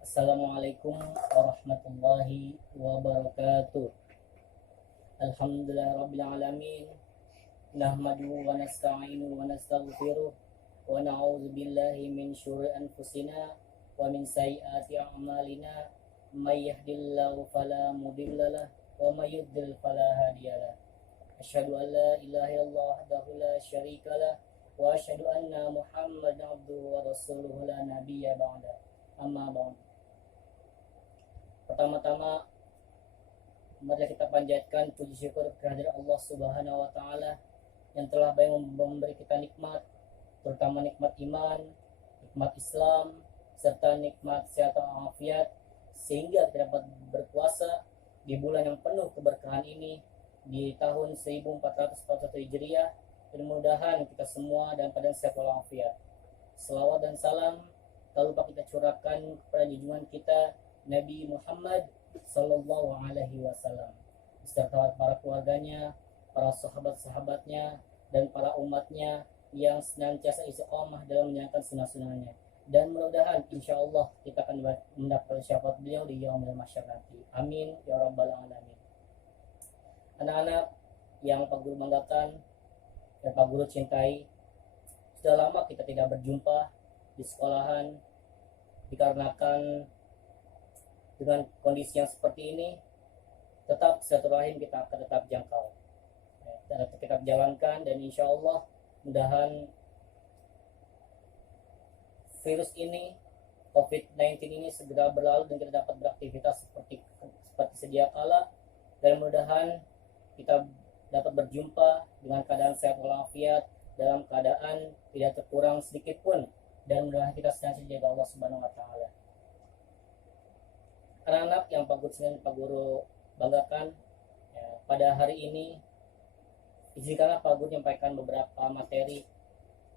Assalamualaikum warahmatullahi wabarakatuh. Alhamdulillahirrabbilalamin. Nahmaduhu wa nasta'inu wa nastaghfiruh wa na'udzu billahi min syururi anfusina wa min sayyiati a'malina. May yahdihillahu fala mudhillalah wa may yudhlil fala hadiyalah. Asyhadu an la ilaha illallah wahdahu la syarikalah wa asyhadu anna Muhammadan abduhu wa rasuluhu la nabiyya ba'da. Amma ba'd. Pertama-tama, mari kita panjatkan puji syukur kehadirat Allah Subhanahu wa taala yang telah banyak memberi kita nikmat, terutama nikmat iman, nikmat Islam, serta nikmat kesehatan afiat, sehingga kita dapat berpuasa di bulan yang penuh keberkahan ini di tahun 1441 Hijriah. Dan mudah-mudahan kita semua dalam keadaan sehat walafiat. Selawat dan salam tak lupa kita curahkan kepada junjungan kita Nabi Muhammad Sallallahu Alaihi Wasallam beserta para keluarganya, para sahabat-sahabatnya, dan para umatnya yang senantiasa istiqomah dalam menjalankan sunnah-sunnahnya. Dan mudah-mudahan insya Allah kita akan mendapat syafaat beliau di yaumil mahsyar nanti. Amin ya rabbal alamin. Anak-anak yang Pak Guru banggakan dan Pak Guru cintai, sudah lama kita tidak berjumpa di sekolahan dikarenakan dengan kondisi yang seperti ini, tetap silaturahim kita akan tetap jangkau, dan kita jalankan, dan insya Allah mudahan virus ini, COVID-19 ini segera berlalu dan kita dapat beraktivitas seperti sedia kala, dan mudahan kita dapat berjumpa dengan keadaan sehat walafiat, dalam keadaan tidak terkurang sedikit pun, dan mudah-mudahan kita senantiasa dijaga Allah Subhanahu wa taala. Anak-anak yang Pak Guru banggakan, pada hari ini izinkanlah Pak Guru menyampaikan beberapa materi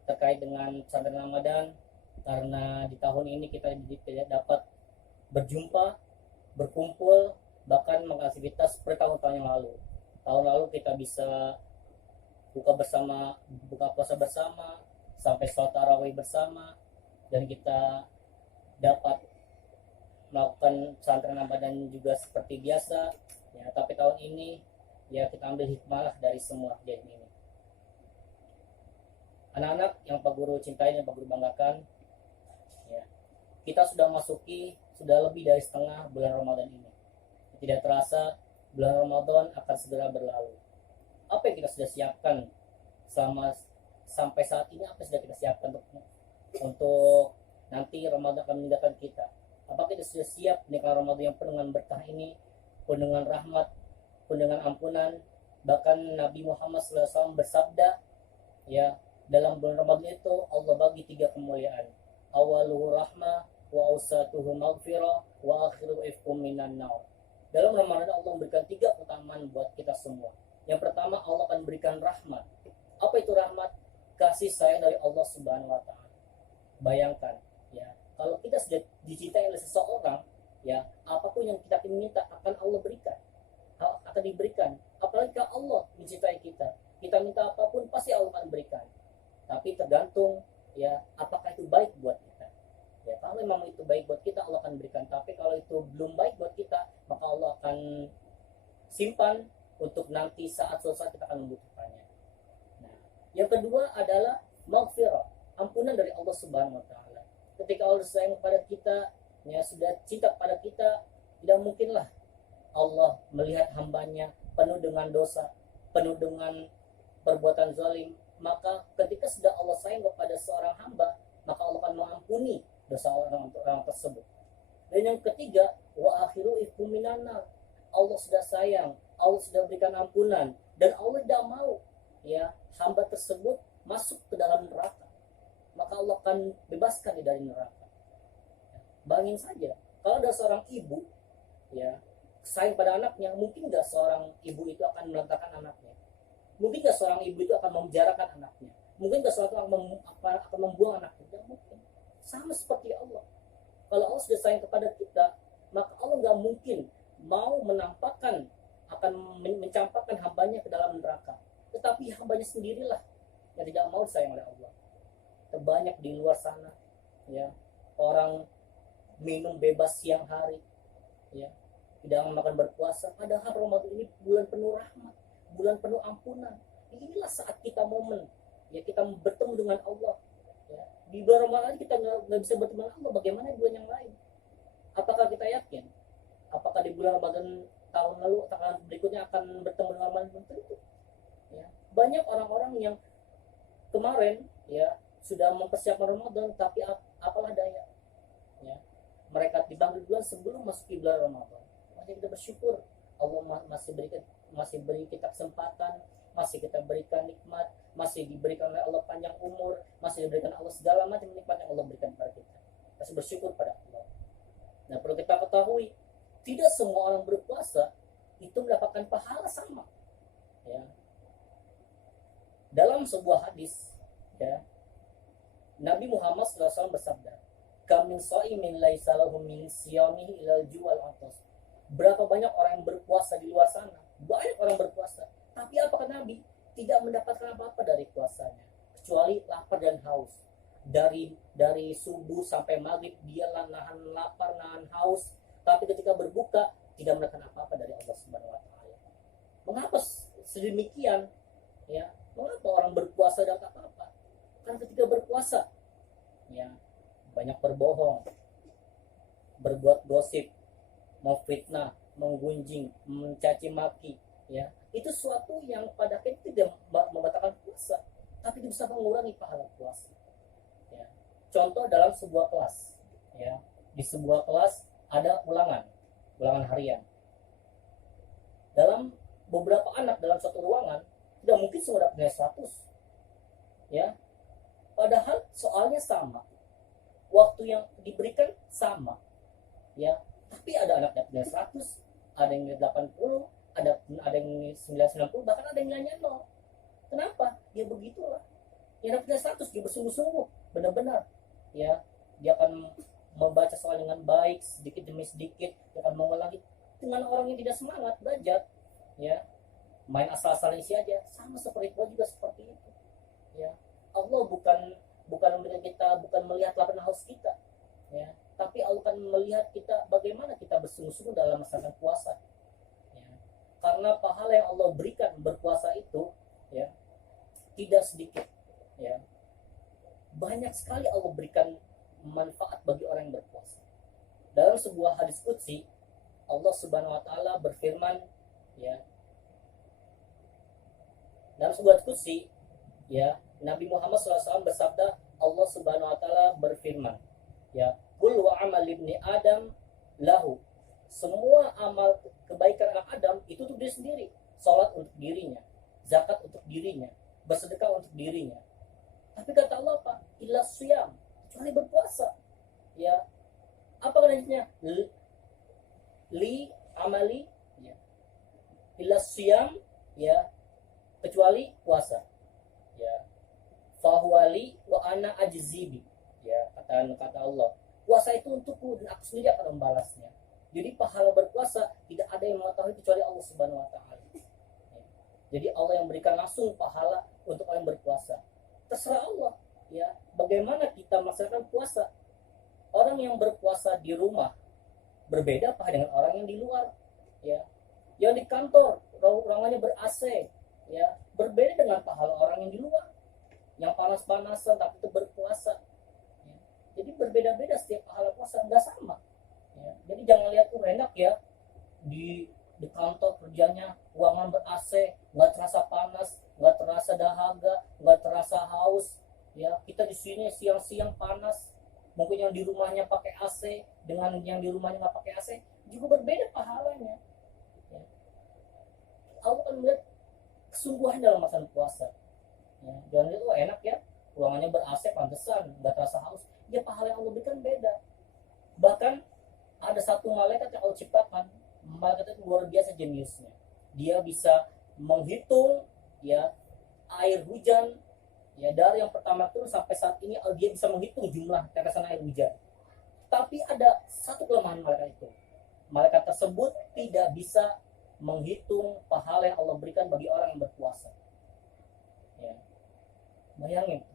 terkait dengan pesantren Ramadan, karena di tahun ini kita tidak dapat berjumpa, berkumpul, bahkan mengaktivitas seperti tahun-tahun yang lalu. Tahun lalu kita bisa buka puasa bersama, sampai sholat tarawih bersama, dan kita dapat melakukan pesantren Ramadan juga seperti biasa, ya. Tapi tahun ini ya kita ambil hikmah dari semua kejadian ini. Anak-anak yang Pak Guru cintai dan Pak Guru banggakan, ya, kita sudah lebih dari setengah bulan Ramadan ini. Tidak terasa bulan Ramadan akan segera berlalu. Apa yang kita sudah siapkan sampai saat ini? Apa yang sudah kita siapkan untuk nanti Ramadan akan meninggalkan kita? Apakah kita sudah siap menikah Ramadan yang penuh dengan berkah ini, penuh dengan rahmat, penuh dengan ampunan? Bahkan Nabi Muhammad SAW bersabda, ya, dalam bulan Ramadan itu Allah bagi 3 kemuliaan. Awaluhu rahmah, wa awsatuhu maghfirah, wa akhiru ifkum minan nar. Dalam Ramadan Allah memberikan 3 keutamaan buat kita semua. Yang pertama, Allah akan berikan rahmat. Apa itu rahmat? Kasih sayang dari Allah Subhanahu wa taala. Bayangkan, ya, kalau kita sudah dicintai oleh seseorang, ya, apapun yang kita minta akan Allah berikan, akan diberikan. Apalagi kalau Allah mencintai kita, kita minta apapun pasti Allah akan berikan. Tapi tergantung, ya, apakah itu baik buat kita. Ya, kalau memang itu baik buat kita, Allah akan berikan. Tapi kalau itu belum baik buat kita, maka Allah akan simpan untuk nanti saat suatu saat kita akan membutuhkannya. Nah, yang kedua adalah maghfirah, ampunan dari Allah Subhanahu wa taala. Ketika Allah sayang kepada kita, ya, sudah cinta kepada kita, tidak mungkinlah Allah melihat hambanya penuh dengan dosa, penuh dengan perbuatan zalim. Maka ketika sudah Allah sayang kepada seorang hamba, maka Allah akan mengampuni dosa orang tersebut. Dan yang ketiga, wa akhiru ifkum minan nar. Allah sudah sayang, Allah sudah berikan ampunan, dan Allah tidak mau, ya, hamba tersebut masuk ke dalam neraka. Maka Allah akan bebaskan dia dari neraka. Bayangin saja, kalau ada seorang ibu, ya, sayang pada anaknya, mungkin nggak seorang ibu itu akan melantarkan anaknya? Mungkin nggak seorang ibu itu akan memenjarakan anaknya? Mungkin nggak seorang akan membuang anaknya? Tidak mungkin. Sama seperti Allah. Kalau Allah sudah sayang kepada kita, maka Allah nggak mungkin mau akan mencampakkan hambanya ke dalam neraka. Tetapi hambanya sendirilah yang tidak mau disayang oleh Allah. Terbanyak di luar sana, ya, minum bebas siang hari, ya, tidak makan berpuasa. Padahal Ramadan ini bulan penuh rahmat, bulan penuh ampunan. Inilah saat kita momen, ya, kita bertemu dengan Allah. Ya. Di bulan Ramadan kita nggak bisa bertemu dengan Allah, bagaimana di bulan yang lain? Apakah kita yakin? Apakah di bulan Ramadan tahun lalu, tahun berikutnya akan bertemu dengan Ramadan? Tentu. Ya. Banyak orang-orang yang kemarin, ya, sudah mempersiapkan Ramadan, tapi apalah daya, ya, mereka dipanggil bulan sebelum masuk di bulan Ramadan. Masih kita bersyukur Allah masih beri kita kesempatan, masih kita berikan nikmat, masih diberikan oleh Allah panjang umur, masih diberikan Allah segala macam nikmat yang Allah berikan kepada kita. Masih bersyukur pada Allah. Nah, perlu kita ketahui, tidak semua orang berpuasa itu mendapatkan pahala sama, ya. Dalam sebuah hadis, ya, Nabi Muhammad SAW bersabda, "Kamin shaimin laisa lahu min siyamihi ilal ju'al atas." Berapa banyak orang yang berpuasa di luar sana? Banyak orang berpuasa, tapi apa kata Nabi? Tidak mendapatkan apa-apa dari puasanya, kecuali lapar dan haus. Dari subuh sampai maghrib dia nahan lapar, nahan haus, tapi ketika berbuka tidak mendapatkan apa-apa dari Allah Subhanahu wa taala. Mengapa sedemikian? Ya, mengapa orang berpuasa dan tak apa-apa? Karena ketika berpuasa, ya, banyak berbohong, berbuat gosip, memfitnah, menggunjing, mencaci maki, ya, itu suatu yang pada akhirnya tidak membatalkan puasa, tapi bisa mengurangi pahala puasa. Ya. Contoh dalam sebuah kelas, ya, di sebuah kelas ada ulangan harian. Dalam beberapa anak dalam satu ruangan tidak mungkin semua dapat nilai 100, ya. Padahal soalnya sama, waktu yang diberikan sama, ya. Tapi ada anak dapat nilai 100, ada yang nilai 80, ada yang nilai 90, bahkan ada yang nilainya 0. Kenapa? Ya begitulah. Yang dapat nilai 100 dia bersungguh-sungguh, benar-benar, ya, dia akan membaca soal dengan baik, sedikit demi sedikit, dia akan mengulangi. Dengan orang yang tidak semangat belajar, ya, main asal-asalan isi aja, sama seperti itu juga seperti itu, ya. Allah bukan melihat kita, bukan melihat lapar haus kita, ya, tapi Allah akan melihat kita bagaimana kita bersungguh-sungguh dalam melaksanakan puasa, ya. Karena pahala yang Allah berikan berpuasa itu, ya, tidak sedikit, ya, banyak sekali Allah berikan manfaat bagi orang yang berpuasa. Dalam sebuah hadis qudsi, Allah Subhanahu wa taala berfirman, ya, dalam sebuah hadis qudsi, ya, Nabi Muhammad SAW bersabda, Allah Subhanahu wa taala berfirman, ya, "Qul wa amal ibni Adam lahu." Semua amal kebaikan anak Adam itu untuk diri sendiri. Salat untuk dirinya, zakat untuk dirinya, bersedekah untuk dirinya. Tapi kata Allah apa? Illa siyam, kecuali berpuasa. Ya. Apa katanya? Li amali, ya. Illa siyam, ya, kecuali puasa. Ya. Fahuwali wa ana ajzibi, ya, kata Allah, puasa itu untukku dan aku sendiri akan membalasnya. Jadi pahala berpuasa tidak ada yang mengetahui kecuali Allah Subhanahu wa taala, ya. Jadi Allah yang berikan langsung pahala untuk orang yang berpuasa. Terserah Allah, ya, bagaimana kita melaksanakan puasa. Orang yang berpuasa di rumah berbeda apa dengan orang yang di luar, ya. Yang di kantor ruangannya ber-AC, ya, berbeda dengan pahala orang yang di luar, yang panas-panasan tapi itu berpuasa, ya. Jadi berbeda-beda setiap pahala puasa, nggak sama, ya. Jadi jangan lihat enak, ya, di kantor kerjanya ruangan ber-AC, nggak terasa panas, nggak terasa dahaga, nggak terasa haus, ya. Kita di sini siang-siang panas, mungkin yang di rumahnya pakai AC dengan yang di rumahnya nggak pakai AC juga berbeda pahalanya, ya. Allah akan melihat kesungguhan dalam masa puasa. Ya, jangan lihat, enak ya, ruangannya ber-AC pantesan nggak terasa haus. Ya, pahala yang Allah berikan beda. Bahkan ada satu malaikat yang Allah ciptakan, malaikat itu luar biasa jeniusnya. Dia bisa menghitung, ya, air hujan, ya, dari yang pertama turun sampai saat ini dia bisa menghitung jumlah tetesan air hujan. Tapi ada satu kelemahan malaikat itu. Malaikat tersebut tidak bisa menghitung pahala yang Allah berikan bagi orang yang berpuasa. Ya. Bayangin,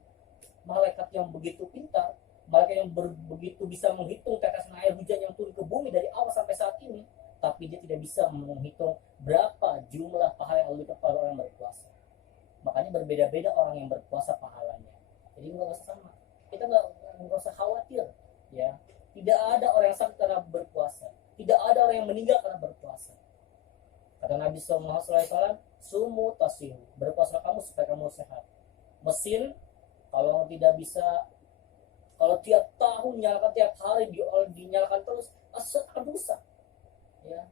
malaikat yang begitu pintar mereka yang begitu bisa menghitung tetesan air hujan yang turun ke bumi dari awal sampai saat ini, tapi dia tidak bisa menghitung berapa jumlah pahala yang lebih kepada orang berpuasa. Makanya berbeda-beda orang yang berpuasa pahalanya. Jadi nggak usah sama. Kita nggak usah khawatir, ya. Tidak ada orang yang sakit karena berpuasa. Tidak ada orang yang meninggal karena berpuasa. Kata Nabi SAW, sumu tasihu, berpuasa kamu supaya kamu sehat. Mesin kalau tidak bisa, kalau tiap tahun nyalakan, tiap hari dinyalakan terus, akan rusak. Ya,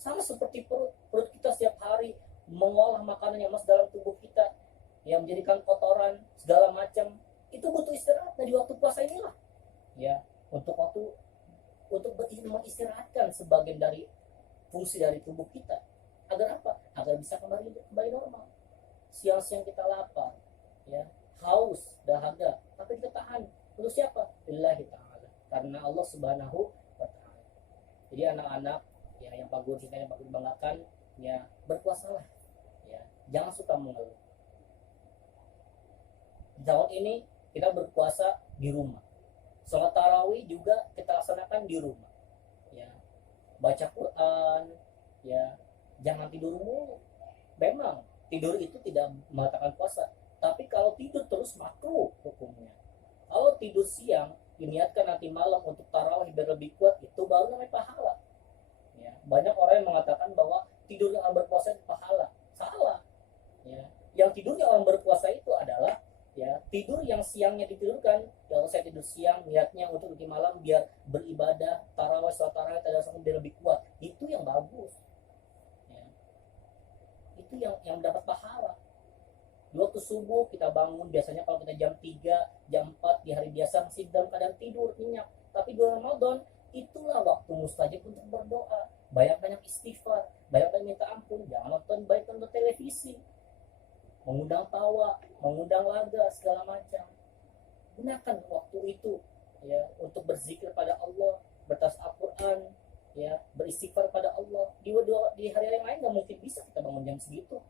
sama seperti perut kita setiap hari mengolah makanan yang masuk dalam tubuh kita, yang menjadikan kotoran segala macam, itu butuh istirahat. Nah, di waktu puasa inilah, ya, untuk mengistirahatkan sebagian dari fungsi dari tubuh kita. Agar apa? Agar bisa kembali normal. Siang-siang kita lapar, ya, haus, dahaga, tapi kita tahan. Untuk siapa? Lillahi ta'ala. Karena Allah Subhanahu wa ta'ala. Jadi anak-anak, ya, yang Pak Guru cintai, yang Pak Guru banggakan, ya, berpuasalah. Ya, jangan suka mengeluh. Tahun ini kita berpuasa di rumah. Sholat tarawih juga kita laksanakan di rumah. Ya, baca Quran, ya, jangan tidur mulu. Memang tidur itu tidak membatalkan puasa, tapi kalau tidur terus makruh hukumnya. Kalau tidur siang diniatkan nanti malam untuk tarawih biar lebih kuat, itu baru namanya pahala. Ya, banyak orang yang mengatakan bahwa tidurnya orang berpuasa itu pahala. Salah. Ya, yang tidurnya orang berpuasa itu adalah, ya, tidur yang siangnya ditidurkan. Kalau saya tidur siang niatnya untuk nanti malam biar beribadah tarawih, sholat tarawih tadarus biar lebih kuat, itu yang bagus. Itu yang dapat pahala. Di waktu subuh kita bangun, biasanya kalau kita jam 3, jam 4 di hari biasa masih dalam keadaan tidur nyenyak. Tapi di Ramadan itulah waktu mustajab untuk berdoa. Banyak-banyak istighfar, banyak-banyak minta ampun. Jangan nonton televisi, mengundang tawa, mengundang laga segala macam. Gunakan waktu itu, ya, untuk berzikir pada Allah, bertas Al-Quran, ya, beristighfar pada Allah. Di hari yang lain nggak mungkin bisa kita bangun jam segitu,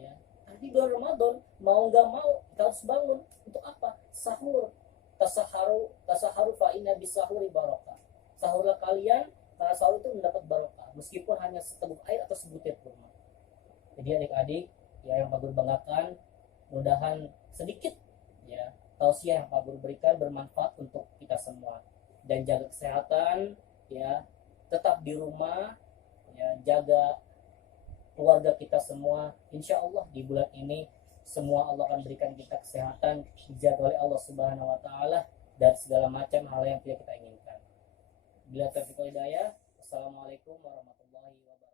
ya. Tapi bulan Ramadan mau nggak mau kita harus bangun. Untuk apa? Sahur. Tasaharu fa inna bisahuri barokah. Sahurlah kalian karena sahur itu mendapat barokah, meskipun hanya seteguk air atau sebutir kurma. Jadi adik-adik, ya, yang Pak Guru banggakan, mudahan sedikit, ya, tausiah yang Pak Guru berikan bermanfaat untuk kita semua. Dan jaga kesehatan, ya, tetap di rumah, ya, jaga keluarga kita semua. Insya Allah di bulan ini semua Allah akan berikan kita kesehatan, dijaga oleh Allah Subhanahu wa ta'ala dari segala macam hal yang tidak kita inginkan. Bila taufiq wal hidayah, wassalamualaikum warahmatullahi wabarakatuh.